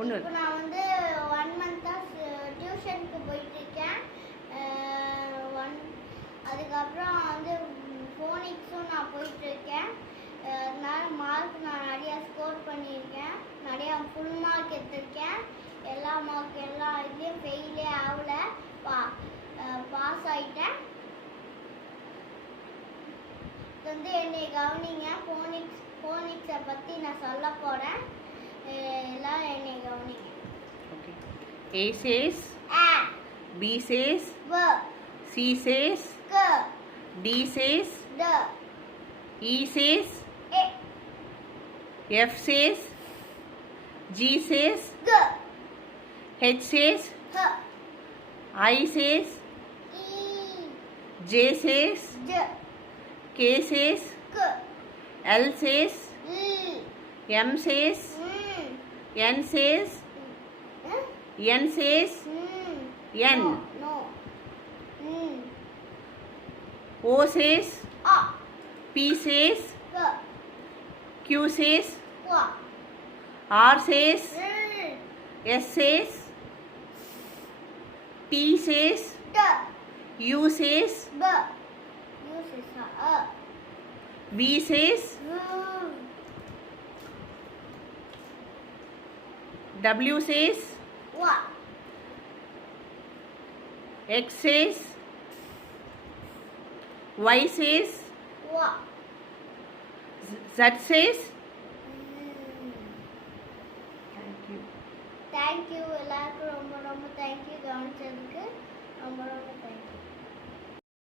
ஒன்று இப்போ நான் வந்து 1 மந்த்தாக டியூஷனுக்கு போயிட்டுருக்கேன். அதுக்கப்புறம் வந்து ஃபோனிக்ஸும் நான் போயிட்டுருக்கேன். அதனால மார்க் நான் நிறையா ஸ்கோர் பண்ணியிருக்கேன். நிறையா ஃபுல் மார்க் எடுத்திருக்கேன். எல்லா இதுலேயும் ஃபெயிலே ஆகலை. பாஸ் ஆகிட்டேன். வந்து என்னை கவனிங்க. ஃபோனிக்ஸை பற்றி நான் சொல்ல போகிறேன். எல்லாரும் என்னை கவனிங்க. Okay. A says A. B says B. C says K. D says D. E says A. F says G says G. H says H. I says E. J says J. K says K. L says E. M says N says N says N. No. O says A. P says K. Q says K. R says S says T says T. U says B. U says A. V says W says W. X says Y says W. Z says. Thank you. Thank you, எல்லாருக்கும்